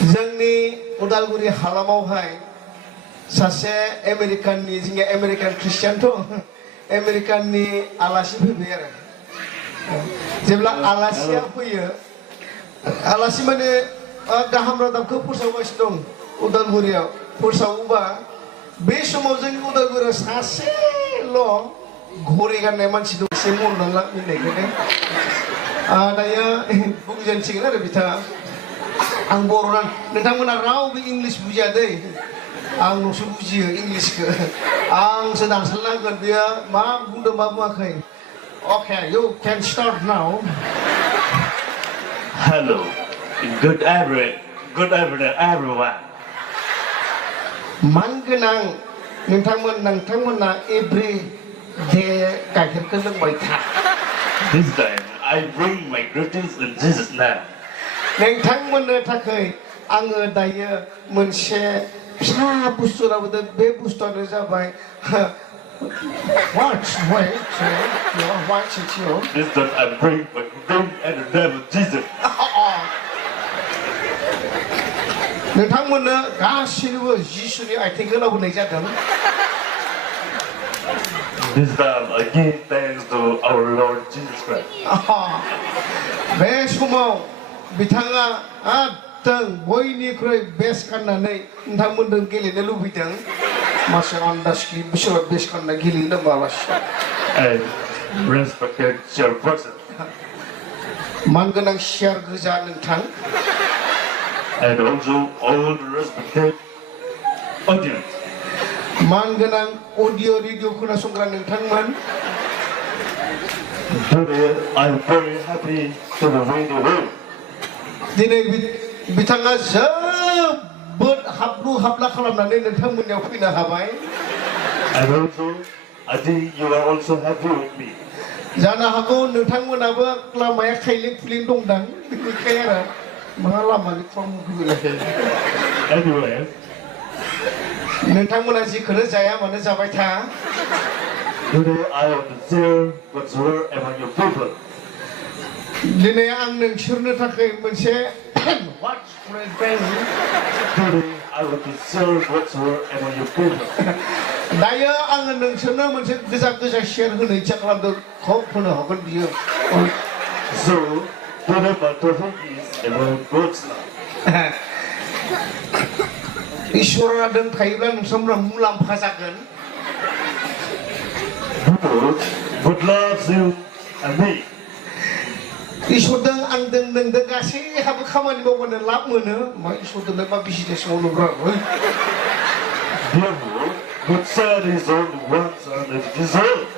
जोंनि उदालगुरि हालामावहाय सासे आमेरिकाननि जोंनि आमेरिकान ख्रिस्टियानथ' आमेरिकाननि आलासि फैबाय आरो जेब्ला आलासिया फैयो आलासि माने गाहाम रादाबखौ फोसावगासिनो दं उदालगुरियाव फोसावोबा बे समाव जोंनि उदालगुरियाव सासेल' घरि गाननाय मानसि दं एसे मन ला मिनिनायखायनो दायो बुंजेनसिगोन आरो बिथाङा आं बर' नोंथांमोना रावबो इंलिस बुजिया दै आंल'सो बुजियो इंलिसखौ आंसो दानस्लायनांगोन बेयो मा बुंदों मा बुङाखै Okay, you can start now. Hello, good evening, everyone. मान गोनां नोंथांमोना every day गाइखेरखौ लोंबाय था. This time I bring my greetings in Jesus' name. नोंथांमोननो थाखाय आङो दायो मोनसे फिसा बुस्थु लाबोदों बे बुस्थुआनो जाबाय What's it? This time I bring my greetings in the name of Jesus. नोंथांमोननो गासैनोबो जिसुनि आथिंखौ लाबोनाय जादों. This time I give thanks to our Lord Jesus Christ. बे समाव बिथाङा बयनिख्रुइ बेस्ट गाननानै नोंथांमोनजों गेलेनो लुबैदों. मासे आन्दाजखि बिसोर बेस्ट गानना गेलेनो मालासि. Respected chairperson. मान गोनां सियार गोजा नोंथां. And also all the respected audience. मान गोनां अडिअ रेडिअ खोनासंग्रा नोंथांमोन. Today I'm very happy to be in the room. दिनै बिथाङा जोबोद हाबलु हाबला खालामनानै नोंथांमोननियाव फैनो हाबाय. And also I think you are also happy with me. जानो हागौ नोंथांमोनाबो लामाया खायलें खुलें दंदां बेखाय आरो मा लामानि फर्म फैलाय. Anyway, नोंथांमोना जिखौनो जाया मानो जाबाय था. today I want to share what's word among your people. दिनै आं नोंसोरनो थाखाय मोनसे Today I want to share what's word among your people. दायो आङो नोंसोरनो मोनसे गोजा शेयार होनो इच्छा खालामदों. खब होनो हागोन बियो. So today my topic is about God's love. इसोरा दंखायोब्ला नोंसोरहा मुलाम्फा जागोन. God loves you and me. इसोरजों आंजों नोंजों गासैहाबो खामानि मावबानो लाब मोनो. मा इसोरजोंलाय मा business मावनोब्रा. Therefore, God said His only one Son is deserved.